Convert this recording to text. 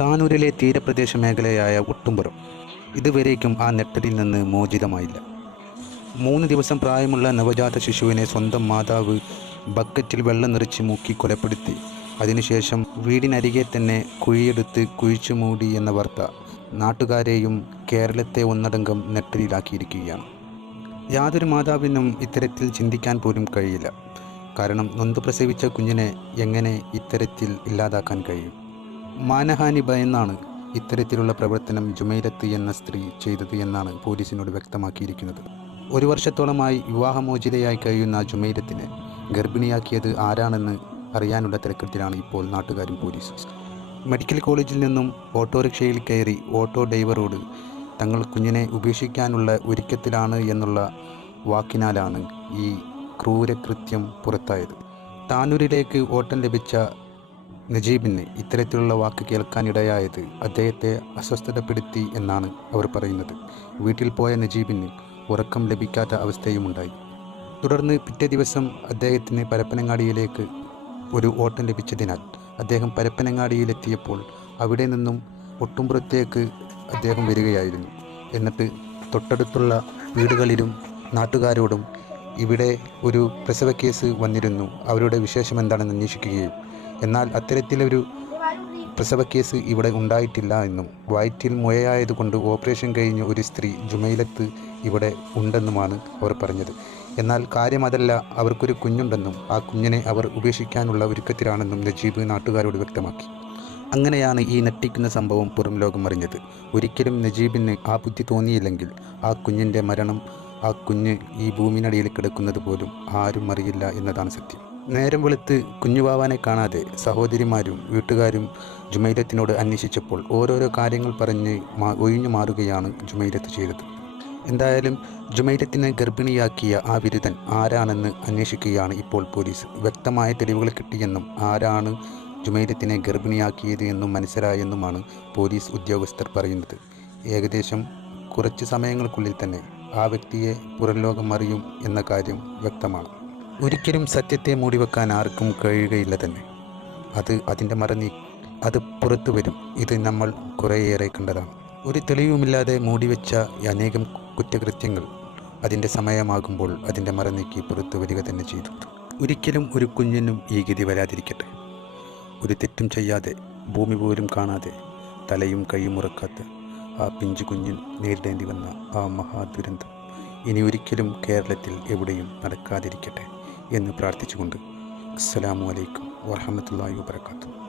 താനൂരിലെ തീരപ്രദേശ മേഖലയായ ഒട്ടുംപുറം ഇതുവരേക്കും ആ നെട്ടലിൽ നിന്ന് മോചിതമായില്ല. 3 ദിവസം പ്രായമുള്ള നവജാത ശിശുവിനെ സ്വന്തം മാതാവ് ബക്കറ്റിൽ വെള്ളം നിറച്ച് മുക്കി കൊലപ്പെടുത്തി അതിനുശേഷം വീടിനരികെ തന്നെ കുഴിയെടുത്ത് കുഴിച്ചു മൂടി എന്ന വാർത്ത നാട്ടുകാരെയും കേരളത്തെ ഒന്നടങ്കം നെട്ടലിലാക്കിയിരിക്കുകയാണ്. യാതൊരു മാതാവിനും ഇത്തരത്തിൽ ചിന്തിക്കാൻ പോലും കഴിയില്ല. കാരണം നൊന്തു പ്രസവിച്ച കുഞ്ഞിനെ എങ്ങനെ ഇത്തരത്തിൽ ഇല്ലാതാക്കാൻ കഴിയും? മാനഹാനി ഭയന്നാണ് ഇത്തരത്തിലുള്ള പ്രവർത്തനം ജുമൈലത്ത് എന്ന സ്ത്രീ ചെയ്തത് എന്നാണ് പോലീസിനോട് വ്യക്തമാക്കിയിരിക്കുന്നത്. 1 വർഷത്തോളമായി വിവാഹമോചിതയായി കഴിയുന്ന ജുമൈലത്തിനെ ഗർഭിണിയാക്കിയത് ആരാണെന്ന് അറിയാനുള്ള തിരക്കത്തിലാണ് ഇപ്പോൾ നാട്ടുകാരും പോലീസും. മെഡിക്കൽ കോളേജിൽ നിന്നും ഓട്ടോറിക്ഷയിൽ കയറി ഓട്ടോ ഡ്രൈവറോട് തങ്ങൾ കുഞ്ഞിനെ ഉപേക്ഷിക്കാനുള്ള ഒരുക്കത്തിലാണ് എന്നുള്ള വാക്കിനാലാണ് ഈ ക്രൂരകൃത്യം പുറത്തായത്. താനൂരിലേക്ക് ഓട്ടം ലഭിച്ച നജീബിന് ഇത്തരത്തിലുള്ള വാക്ക് കേൾക്കാനിടയായത് അദ്ദേഹത്തെ അസ്വസ്ഥതപ്പെടുത്തി എന്നാണ് അവർ പറയുന്നത്. വീട്ടിൽ പോയ നജീബിന് ഉറക്കം ലഭിക്കാത്ത അവസ്ഥയുമുണ്ടായി. തുടർന്ന് പിറ്റേ ദിവസം അദ്ദേഹത്തിന് പരപ്പനങ്ങാടിയിലേക്ക് ഒരു ഓട്ടം ലഭിച്ചതിനാൽ അദ്ദേഹം പരപ്പനങ്ങാടിയിലെത്തിയപ്പോൾ അവിടെ നിന്നും ഒട്ടുംപുറത്തേക്ക് അദ്ദേഹം വരികയായിരുന്നു. എന്നിട്ട് തൊട്ടടുത്തുള്ള വീടുകളിലും നാട്ടുകാരോടും ഇവിടെ ഒരു പ്രസവ കേസ് വന്നിരുന്നു, അവരുടെ വിശേഷം എന്താണെന്ന് അന്വേഷിക്കുകയും എന്നാൽ അത്തരത്തിലൊരു പ്രസവ കേസ് ഇവിടെ ഉണ്ടായിട്ടില്ല എന്നും വയറ്റിൽ മുഴയായതുകൊണ്ട് ഓപ്പറേഷൻ കഴിഞ്ഞ ഒരു സ്ത്രീ ജുമൈലത്ത് ഇവിടെ ഉണ്ടെന്നുമാണ് അവർ പറഞ്ഞത്. എന്നാൽ കാര്യം അതല്ല, അവർക്കൊരു കുഞ്ഞുണ്ടെന്നും ആ കുഞ്ഞിനെ അവർ ഉപേക്ഷിക്കാനുള്ള ഒരുക്കത്തിലാണെന്നും നജീബ് നാട്ടുകാരോട് വ്യക്തമാക്കി. അങ്ങനെയാണ് ഈ ഞെട്ടിക്കുന്ന സംഭവം പുറം ലോകം അറിഞ്ഞത്. ഒരിക്കലും നജീബിന് ആ ബുദ്ധി തോന്നിയില്ലെങ്കിൽ ആ കുഞ്ഞിൻ്റെ മരണം, ആ കുഞ്ഞ് ഈ ഭൂമിനടിയിൽ കിടക്കുന്നത് പോലും ആരും അറിയില്ല എന്നതാണ് സത്യം. നേരം വെളുത്ത് കുഞ്ഞുവാവാനെ കാണാതെ സഹോദരിമാരും വീട്ടുകാരും ജുമൈലത്തിനോട് അന്വേഷിച്ചപ്പോൾ ഓരോരോ കാര്യങ്ങൾ പറഞ്ഞ് ഒഴിഞ്ഞു മാറുകയാണ് ജുമൈലത്ത് ചെയ്തത്. എന്തായാലും ജുമൈലത്തിനെ ഗർഭിണിയാക്കിയ ആ വിരുദ്ധൻ ആരാണെന്ന് അന്വേഷിക്കുകയാണ് ഇപ്പോൾ പോലീസ്. വ്യക്തമായ തെളിവുകൾ കിട്ടിയെന്നും ആരാണ് ജുമൈലത്തിനെ ഗർഭിണിയാക്കിയത് എന്നും മനസ്സിലായെന്നുമാണ് പോലീസ് ഉദ്യോഗസ്ഥർ പറയുന്നത്. ഏകദേശം കുറച്ച് സമയങ്ങൾക്കുള്ളിൽ തന്നെ ആ വ്യക്തിയെ പുറം ലോകം അറിയും എന്ന കാര്യം വ്യക്തമാണ്. ഒരിക്കലും സത്യത്തെ മൂടിവെക്കാൻ ആർക്കും കഴിയുകയില്ല തന്നെ. അത് പുറത്തു വരും. ഇത് നമ്മൾ കുറേയേറെ കണ്ടതാണ്. ഒരു തെളിവുമില്ലാതെ മൂടിവെച്ച അനേകം കുറ്റകൃത്യങ്ങൾ അതിൻ്റെ സമയമാകുമ്പോൾ അതിൻ്റെ മറനീക്കി പുറത്തു വരിക തന്നെ ചെയ്തു. ഒരിക്കലും ഒരു കുഞ്ഞിനും ഈ ഗതി വരാതിരിക്കട്ടെ. ഒരു തെറ്റും ചെയ്യാതെ ഭൂമി പോലും കാണാതെ തലയും കൈയും ഉറക്കാത്ത ആ പിഞ്ചു കുഞ്ഞിന് നേരിടേണ്ടി വന്ന ആ മഹാദുരന്തം ഇനി ഒരിക്കലും കേരളത്തിൽ എവിടെയും നടക്കാതിരിക്കട്ടെ എന്ന് പ്രാർത്ഥിച്ചുകൊണ്ട് അസ്സലാമു അലൈക്കും വറഹ്മത്തുള്ളാഹി വബറകാതുഹു.